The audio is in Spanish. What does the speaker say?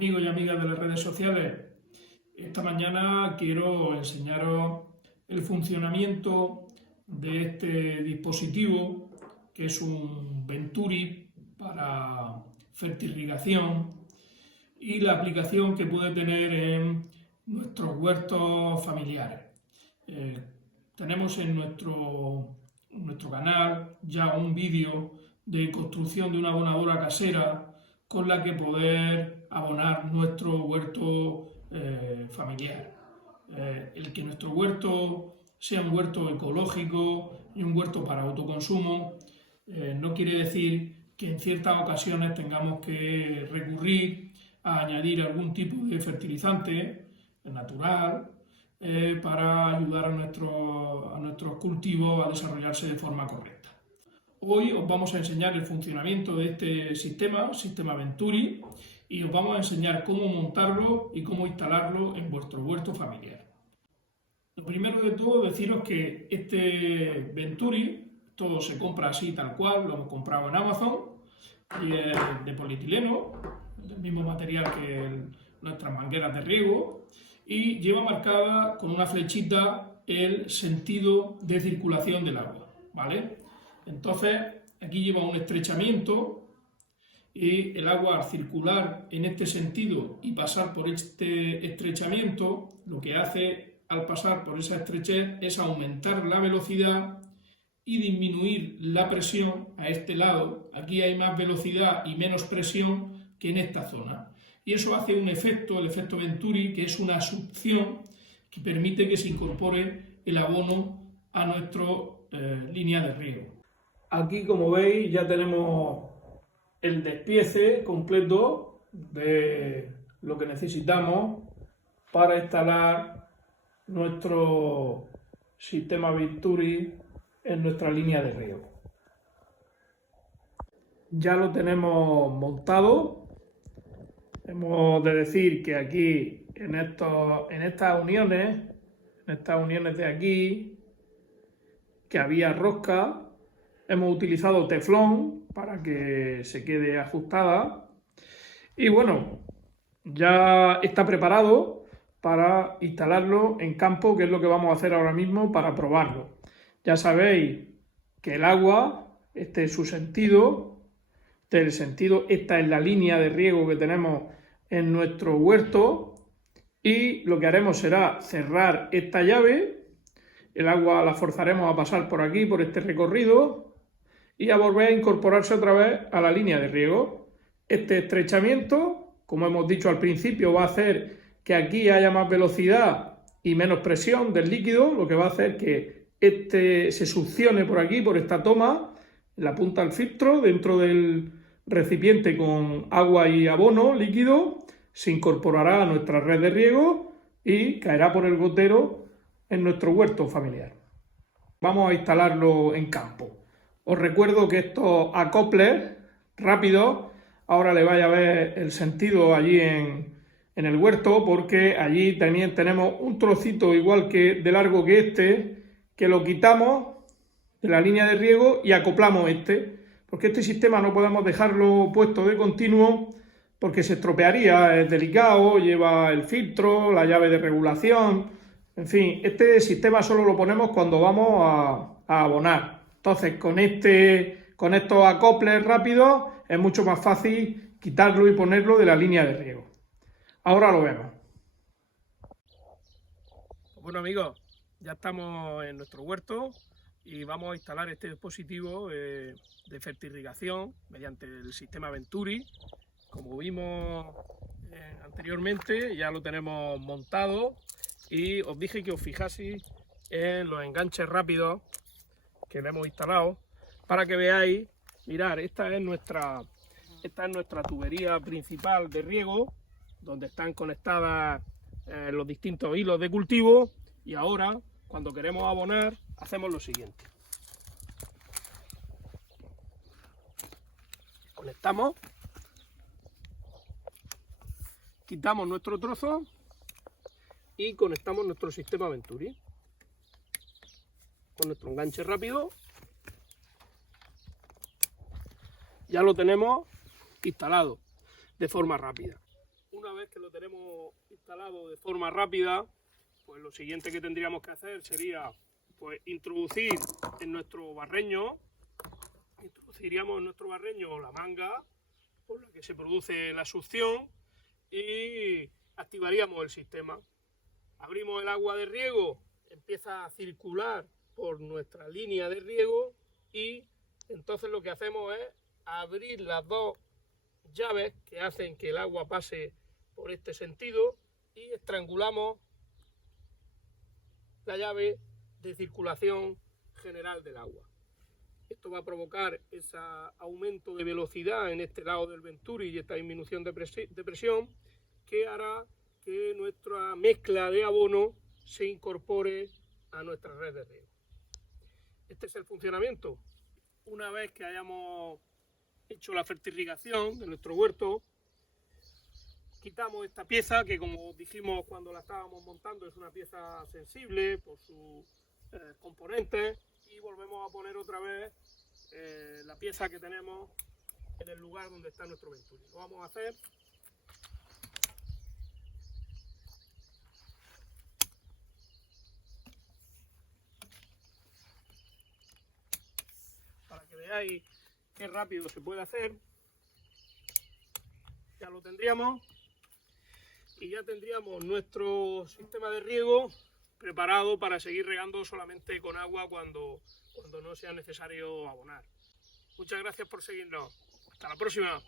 Amigos y amigas de las redes sociales, esta mañana quiero enseñaros el funcionamiento de este dispositivo, que es un Venturi para fertirrigación, y la aplicación que puede tener en nuestros huertos familiares. Tenemos en nuestro canal ya un vídeo de construcción de una abonadora casera con la que poder abonar nuestro huerto familiar. El que nuestro huerto sea un huerto ecológico y un huerto para autoconsumo no quiere decir que en ciertas ocasiones tengamos que recurrir a añadir algún tipo de fertilizante natural para ayudar a nuestros cultivos a desarrollarse de forma correcta. Hoy os vamos a enseñar el funcionamiento de este sistema Venturi, y os vamos a enseñar cómo montarlo y cómo instalarlo en vuestro huerto familiar. Lo primero de todo, deciros que este Venturi, todo se compra así tal cual, lo hemos comprado en Amazon, y es de polietileno, del mismo material que nuestras mangueras de riego, y lleva marcada con una flechita el sentido de circulación del agua, ¿vale? Entonces, aquí lleva un estrechamiento y el agua, al circular en este sentido y pasar por este estrechamiento, lo que hace al pasar por esa estrechez es aumentar la velocidad y disminuir la presión a este lado. Aquí hay más velocidad y menos presión que en esta zona. Y eso hace un efecto, el efecto Venturi, que es una succión que permite que se incorpore el abono a nuestra línea de riego. Aquí, como veis, ya tenemos el despiece completo de lo que necesitamos para instalar nuestro sistema Venturi en nuestra línea de riego. Ya lo tenemos montado. Hemos de decir que aquí en estas uniones de aquí, que había rosca, hemos utilizado teflón para que se quede ajustada. Y bueno, ya está preparado para instalarlo en campo, que es lo que vamos a hacer ahora mismo para probarlo. Ya sabéis que el agua, este es su sentido, esta es la línea de riego que tenemos en nuestro huerto, y lo que haremos será cerrar esta llave. El agua la forzaremos a pasar por aquí, por este recorrido, y a volver a incorporarse otra vez a la línea de riego. Este estrechamiento, como hemos dicho al principio, va a hacer que aquí haya más velocidad y menos presión del líquido, lo que va a hacer que se succione por aquí, por esta toma, la punta del filtro, dentro del recipiente con agua y abono líquido, se incorporará a nuestra red de riego y caerá por el gotero en nuestro huerto familiar. Vamos a instalarlo en campo. Os recuerdo que estos acoplers rápidos, ahora le vaya a ver el sentido allí en el huerto, porque allí también tenemos un trocito igual que de largo que este, que lo quitamos de la línea de riego y acoplamos porque este sistema no podemos dejarlo puesto de continuo porque se estropearía, es delicado, lleva el filtro, la llave de regulación, en fin, este sistema solo lo ponemos cuando vamos a abonar. Entonces, con estos acoples rápidos es mucho más fácil quitarlo y ponerlo de la línea de riego. Ahora lo vemos. Bueno, amigos, ya estamos en nuestro huerto y vamos a instalar este dispositivo de fertirrigación mediante el sistema Venturi. Como vimos anteriormente, ya lo tenemos montado, y os dije que os fijaseis en los enganches rápidos que le hemos instalado para que veáis. Mirad, esta es nuestra tubería principal de riego, donde están conectadas los distintos hilos de cultivo, y ahora, cuando queremos abonar, hacemos lo siguiente. Conectamos, quitamos nuestro trozo y conectamos nuestro sistema Venturi con nuestro enganche rápido. Ya lo tenemos instalado de forma rápida. una vez que lo tenemos instalado de forma rápida, pues lo siguiente que tendríamos que hacer sería pues introducir en nuestro barreño, introduciríamos en nuestro barreño la manga por la que se produce la succión y activaríamos el sistema. Abrimos el agua de riego, empieza a circular por nuestra línea de riego y entonces lo que hacemos es abrir las dos llaves que hacen que el agua pase por este sentido y estrangulamos la llave de circulación general del agua. Esto va a provocar ese aumento de velocidad en este lado del Venturi y esta disminución de presión que hará que nuestra mezcla de abono se incorpore a nuestra red de riego. Este es el funcionamiento. Una vez que hayamos hecho la fertirrigación de nuestro huerto, quitamos esta pieza que, como dijimos cuando la estábamos montando, es una pieza sensible por sus componentes, y volvemos a poner otra vez la pieza que tenemos en el lugar donde está nuestro Venturi. Lo vamos a hacer para que veáis qué rápido se puede hacer. Ya lo tendríamos y ya tendríamos nuestro sistema de riego preparado para seguir regando solamente con agua cuando no sea necesario abonar. Muchas gracias por seguirnos. Hasta la próxima.